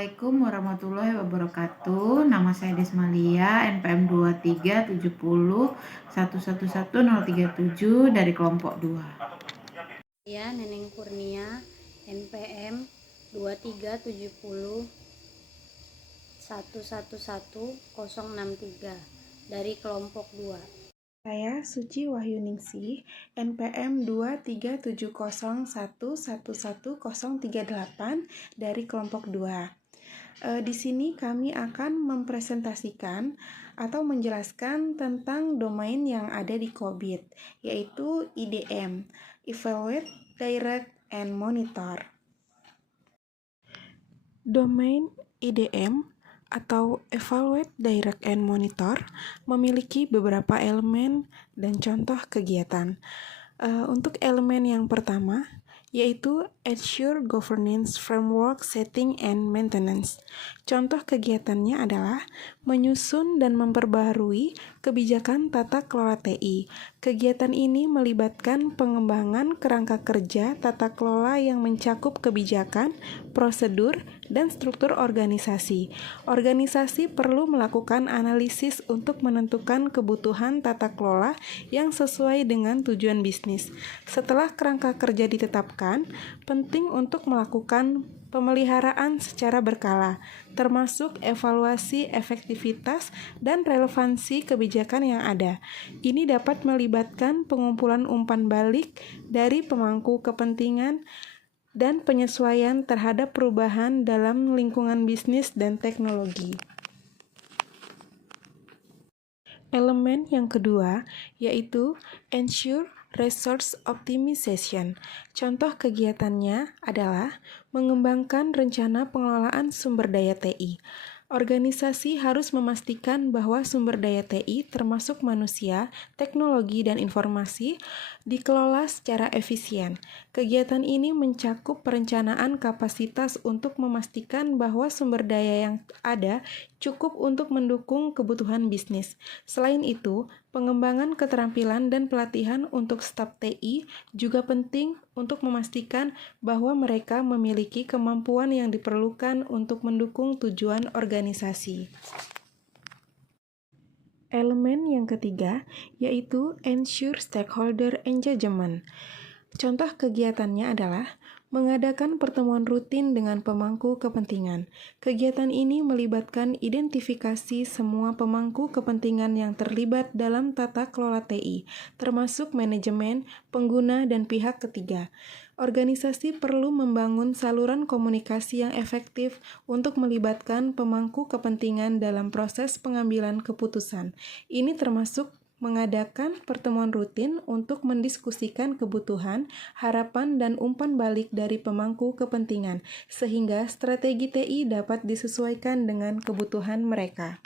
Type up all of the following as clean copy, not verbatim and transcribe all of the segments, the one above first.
Assalamualaikum warahmatullahi wabarakatuh. Nama saya Desmalia, NPM 2370111037 dari kelompok 2. Saya Neneng Kurnia, NPM 23701111063 dari kelompok 2. Saya Suci Wahyuningsih, NPM 23701111038 dari kelompok 2. Di sini kami akan mempresentasikan atau menjelaskan tentang domain yang ada di COBIT, yaitu IDM, Evaluate, Direct, and Monitor. Domain IDM atau Evaluate, Direct, and Monitor memiliki beberapa elemen dan contoh kegiatan. Untuk elemen yang pertama, yaitu Ensure Governance Framework Setting and Maintenance. Contoh kegiatannya adalah menyusun dan memperbaharui kebijakan tata kelola TI. Kegiatan ini melibatkan pengembangan kerangka kerja tata kelola yang mencakup kebijakan, prosedur, dan struktur organisasi. Organisasi perlu melakukan analisis untuk menentukan kebutuhan tata kelola yang sesuai dengan tujuan bisnis. Setelah kerangka kerja ditetapkan, penting untuk melakukan pemeliharaan secara berkala, termasuk evaluasi efektivitas dan relevansi kebijakan yang ada. Ini dapat melibatkan pengumpulan umpan balik dari pemangku kepentingan dan penyesuaian terhadap perubahan dalam lingkungan bisnis dan teknologi. Elemen yang kedua yaitu Ensure Resource Optimization. Contoh kegiatannya adalah mengembangkan rencana pengelolaan sumber daya TI. Organisasi harus memastikan bahwa sumber daya TI termasuk manusia, teknologi, dan informasi dikelola secara efisien. Kegiatan ini mencakup perencanaan kapasitas untuk memastikan bahwa sumber daya yang ada cukup untuk mendukung kebutuhan bisnis. Selain itu, pengembangan keterampilan dan pelatihan untuk staf TI juga penting untuk memastikan bahwa mereka memiliki kemampuan yang diperlukan untuk mendukung tujuan organisasi. Elemen yang ketiga yaitu Ensure Stakeholder Engagement. Contoh kegiatannya adalah mengadakan pertemuan rutin dengan pemangku kepentingan. Kegiatan ini melibatkan identifikasi semua pemangku kepentingan yang terlibat dalam tata kelola TI, termasuk manajemen, pengguna, dan pihak ketiga. Organisasi perlu membangun saluran komunikasi yang efektif untuk melibatkan pemangku kepentingan dalam proses pengambilan keputusan. Ini termasuk mengadakan pertemuan rutin untuk mendiskusikan kebutuhan, harapan, dan umpan balik dari pemangku kepentingan, sehingga strategi TI dapat disesuaikan dengan kebutuhan mereka.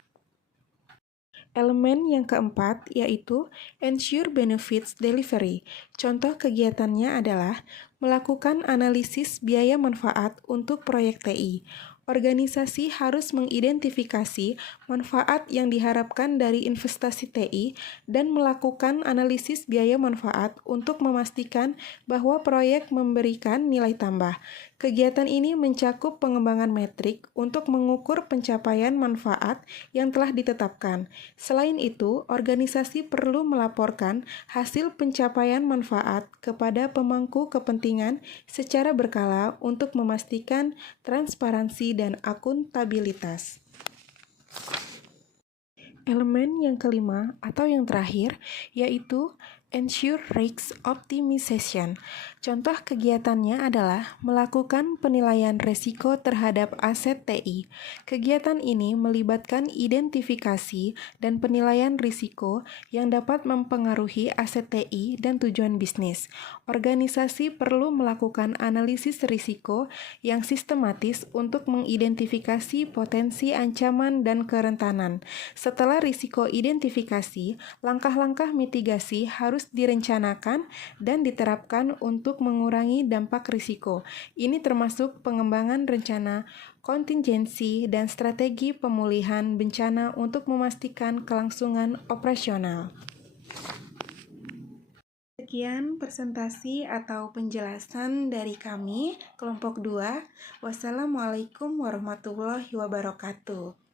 Elemen yang keempat yaitu Ensure Benefits Delivery. Contoh kegiatannya adalah melakukan analisis biaya manfaat untuk proyek TI. Organisasi harus mengidentifikasi manfaat yang diharapkan dari investasi TI dan melakukan analisis biaya manfaat untuk memastikan bahwa proyek memberikan nilai tambah. Kegiatan ini mencakup pengembangan metrik untuk mengukur pencapaian manfaat yang telah ditetapkan. Selain itu, organisasi perlu melaporkan hasil pencapaian manfaat kepada pemangku kepentingan secara berkala untuk memastikan transparansi dan akuntabilitas. Elemen yang kelima atau yang terakhir yaitu Ensure Risk Optimization. Contoh kegiatannya adalah melakukan penilaian risiko terhadap aset TI. Kegiatan ini melibatkan identifikasi dan penilaian risiko yang dapat mempengaruhi aset TI dan tujuan bisnis. Organisasi perlu melakukan analisis risiko yang sistematis untuk mengidentifikasi potensi ancaman dan kerentanan. Setelah risiko identifikasi, langkah-langkah mitigasi harus direncanakan dan diterapkan untuk mengurangi dampak risiko. Ini termasuk pengembangan rencana kontingensi dan strategi pemulihan bencana untuk memastikan kelangsungan operasional. Sekian presentasi atau penjelasan dari kami, kelompok 2. Wassalamualaikum warahmatullahi wabarakatuh.